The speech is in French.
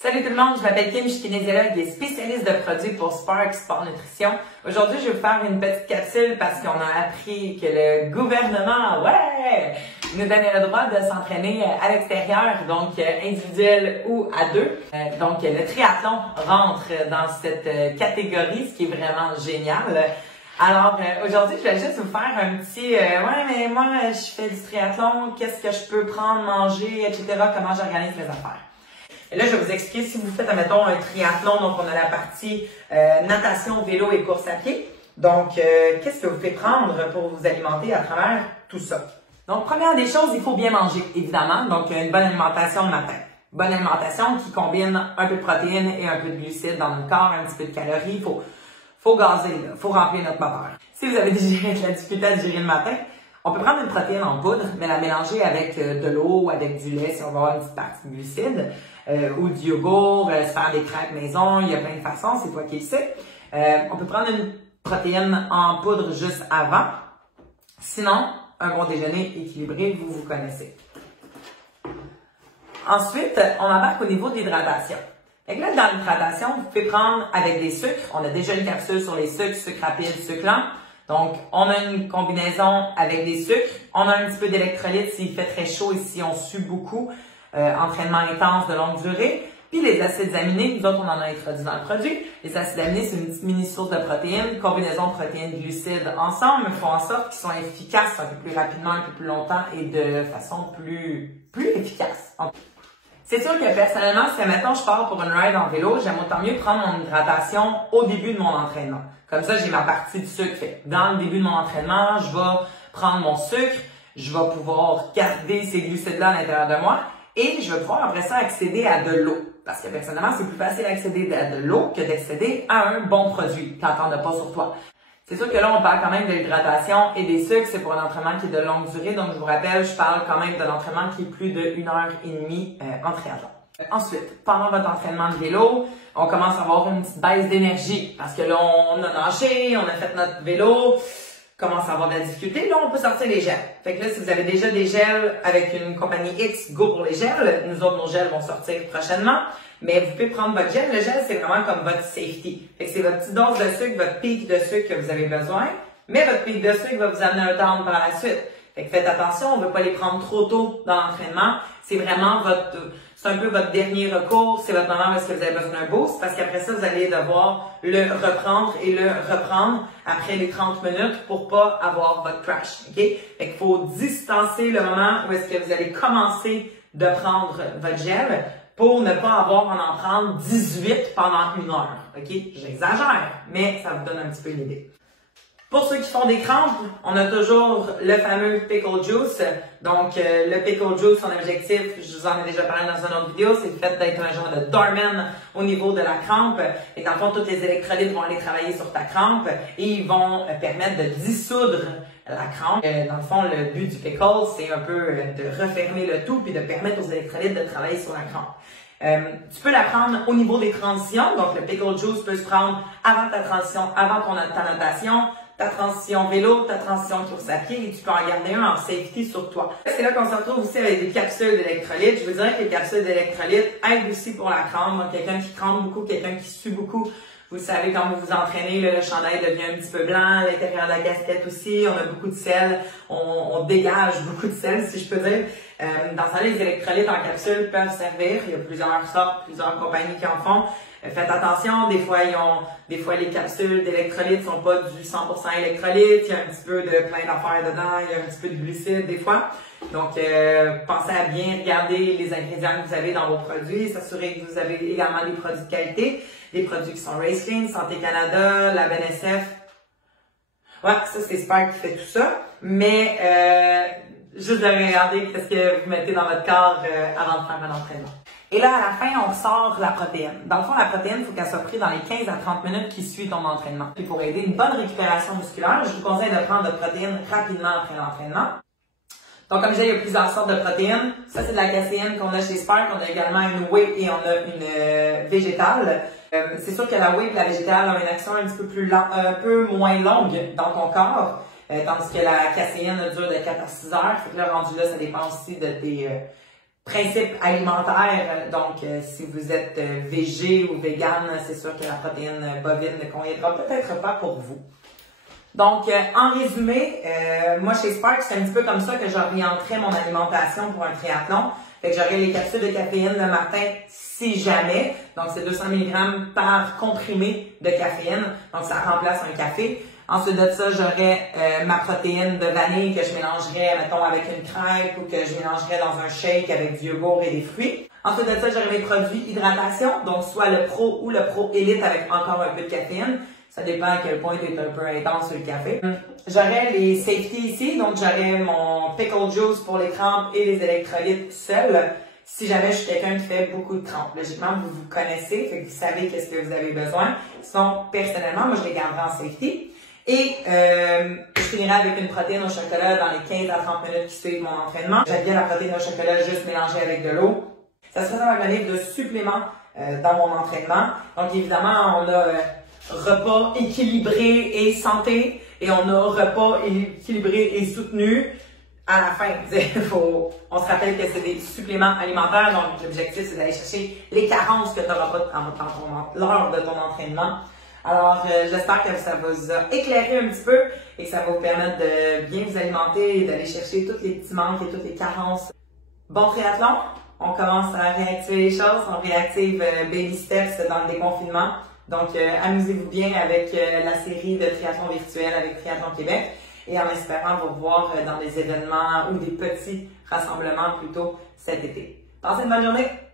Salut tout le monde, je m'appelle Kim, je suis kinésiologue et spécialiste de produits pour Spark Sport Nutrition. Aujourd'hui, je vais vous faire une petite capsule parce qu'on a appris que le gouvernement, nous donnait le droit de s'entraîner à l'extérieur, donc individuel ou à deux. Donc le triathlon rentre dans cette catégorie, ce qui est vraiment génial. Alors aujourd'hui, je vais juste vous faire un petit mais moi je fais du triathlon, qu'est-ce que je peux prendre, manger, etc. Comment j'organise mes affaires. Et là, je vais vous expliquer si vous faites, admettons, un triathlon, donc on a la partie natation, vélo et course à pied. Donc, qu'est-ce que vous faites prendre pour vous alimenter à travers tout ça? Donc, première des choses, il faut bien manger, évidemment. Donc, une bonne alimentation le matin. Bonne alimentation qui combine un peu de protéines et un peu de glucides dans notre corps, un petit peu de calories. Faut gazer, là. Faut remplir notre moteur. Si vous avez déjà de la difficulté à digérer le matin, on peut prendre une protéine en poudre, mais la mélanger avec de l'eau ou avec du lait si on va avoir une petite partie de glucides, ou du yogourt, se faire des crêpes maison, il y a plein de façons, c'est toi qui le sais. On peut prendre une protéine en poudre juste avant. Sinon, un bon déjeuner équilibré, vous connaissez. Ensuite, on embarque au niveau de l'hydratation. Fait que là, dans l'hydratation, vous pouvez prendre avec des sucres. On a déjà une capsule sur les sucres, sucre rapide, sucre lent. Donc, on a une combinaison avec des sucres. On a un petit peu d'électrolytes s'il fait très chaud et si on sue beaucoup. Entraînement intense de longue durée. Puis les acides aminés, nous autres, on en a introduit dans le produit. Les acides aminés, c'est une petite mini-source de protéines, combinaison de protéines et glucides ensemble, mais font en sorte qu'ils sont efficaces un peu plus rapidement, un peu plus longtemps et de façon plus efficace. C'est sûr que personnellement, si maintenant je pars pour une ride en vélo, j'aime autant mieux prendre mon hydratation au début de mon entraînement. Comme ça, j'ai ma partie de sucre fait. Dans le début de mon entraînement, je vais prendre mon sucre, je vais pouvoir garder ces glucides-là à l'intérieur de moi et je vais pouvoir après ça accéder à de l'eau. Parce que personnellement, c'est plus facile d'accéder à de l'eau que d'accéder à un bon produit quand t'en as pas sur toi. C'est sûr que là, on parle quand même de l'hydratation et des sucres, c'est pour un entraînement qui est de longue durée. Donc, je vous rappelle, je parle quand même de l'entraînement qui est plus de 1h30 en triathlon. Ensuite, pendant votre entraînement de vélo, on commence à avoir une petite baisse d'énergie. Parce que là, on a nagé, on a fait notre vélo, commence à avoir de la difficulté. Là, on peut sortir les gels. Fait que là, si vous avez déjà des gels avec une compagnie X, go pour les gels. Nous autres, nos gels vont sortir prochainement. Mais vous pouvez prendre votre gel. Le gel, c'est vraiment comme votre safety. Fait que c'est votre petite dose de sucre, votre pic de sucre que vous avez besoin. Mais votre pic de sucre va vous amener un down par la suite. Fait que faites attention, on ne veut pas les prendre trop tôt dans l'entraînement. C'est vraiment c'est un peu votre dernier recours. C'est votre moment où est-ce que vous avez besoin d'un boost. Parce qu'après ça, vous allez devoir le reprendre et le reprendre après les 30 minutes pour pas avoir votre crash. OK? Fait qu'il faut distancer le moment où est-ce que vous allez commencer de prendre votre gel pour ne pas avoir à en prendre 18 pendant 1 heure. OK? J'exagère, mais ça vous donne un petit peu une idée. Pour ceux qui font des crampes, on a toujours le fameux pickle juice. Donc, le pickle juice, son objectif, je vous en ai déjà parlé dans une autre vidéo, c'est le fait d'être un genre de doorman au niveau de la crampe. Et dans le fond, tous les électrolytes vont aller travailler sur ta crampe et ils vont permettre de dissoudre la crampe. Dans le fond, le but du pickle, c'est un peu de refermer le tout puis de permettre aux électrolytes de travailler sur la crampe. Tu peux la prendre au niveau des transitions. Donc, le pickle juice peut se prendre avant ta transition, avant ta natation, ta transition vélo, ta transition course à pied et tu peux en garder un en safety sur toi. C'est là qu'on se retrouve aussi avec des capsules d'électrolytes. Je vous dirais que les capsules d'électrolytes aident aussi pour la crampe. Donc, quelqu'un qui crampe beaucoup, quelqu'un qui sue beaucoup. Vous savez, quand vous vous entraînez, là, le chandail devient un petit peu blanc, l'intérieur de la casquette aussi, on a beaucoup de sel, on dégage beaucoup de sel, si je peux dire. Dans ça, les électrolytes en capsule peuvent servir. Il y a plusieurs sortes, plusieurs compagnies qui en font. Faites attention, des fois les capsules d'électrolytes sont pas du 100% électrolytes, il y a un petit peu de plein d'affaires dedans, il y a un petit peu de glucides des fois. Donc, pensez à bien regarder les ingrédients que vous avez dans vos produits, s'assurer que vous avez également des produits de qualité, des produits qui sont Race Clean, Santé Canada, la BNSF. Ouais, ça c'est Spark qui fait tout ça, mais juste de regarder qu'est-ce que vous mettez dans votre corps avant de faire un entraînement. Et là, à la fin, on sort la protéine. Dans le fond, la protéine, il faut qu'elle soit prise dans les 15 à 30 minutes qui suivent ton entraînement. Et pour aider une bonne récupération musculaire, je vous conseille de prendre votre protéine rapidement après l'entraînement. Donc, comme je disais, il y a plusieurs sortes de protéines. Ça, c'est de la caséine qu'on a chez Spark. On a également une whey et on a une végétale. C'est sûr que la whey et la végétale ont une action un petit peu un peu moins longue dans ton corps. Tandis que la caséine dure de 4 à 6 heures. Fait que là, rendu là, ça dépend aussi de principe alimentaire. Donc, si vous êtes végé ou vegan, c'est sûr que la protéine bovine ne conviendra peut-être pas pour vous. Donc, en résumé, moi chez Spark, c'est un petit peu comme ça que j'orienterais mon alimentation pour un triathlon. Fait que j'aurais les capsules de caféine le matin si jamais. Donc, c'est 200 mg par comprimé de caféine. Donc, ça remplace un café. Ensuite de ça, j'aurais ma protéine de vanille que je mélangerais, mettons, avec une crêpe ou que je mélangerais dans un shake avec du yogourt et des fruits. Ensuite de ça, j'aurais mes produits hydratation, donc soit le Pro ou le Pro Elite avec encore un peu de caféine. Ça dépend à quel point tu es un peu intense sur le café. J'aurais les safety ici, donc j'aurais mon pickle juice pour les crampes et les électrolytes seuls. Si jamais je suis quelqu'un qui fait beaucoup de crampes. Logiquement, vous vous connaissez, fait que vous savez qu'est-ce que vous avez besoin. Sinon, personnellement, moi, je les garderai en safety. Et je finirai avec une protéine au chocolat dans les 15 à 30 minutes qui suivent mon entraînement. J'aime bien la protéine au chocolat juste mélangée avec de l'eau. Ça serait dans ma manière de supplément dans mon entraînement. Donc évidemment, on a repas équilibré et santé et on a repas équilibré et soutenu à la fin. On se rappelle que c'est des suppléments alimentaires, donc l'objectif c'est d'aller chercher les carences que tu n'auras pas lors de ton entraînement. Alors, j'espère que ça vous a éclairé un petit peu et que ça va vous permettre de bien vous alimenter et d'aller chercher tous les petits manques et toutes les carences. Bon triathlon, on commence à réactiver les choses, on réactive Baby Steps dans le déconfinement. Donc, amusez-vous bien avec la série de triathlon virtuel avec Triathlon Québec et en espérant vous revoir dans des événements ou des petits rassemblements plutôt cet été. Passez une bonne journée!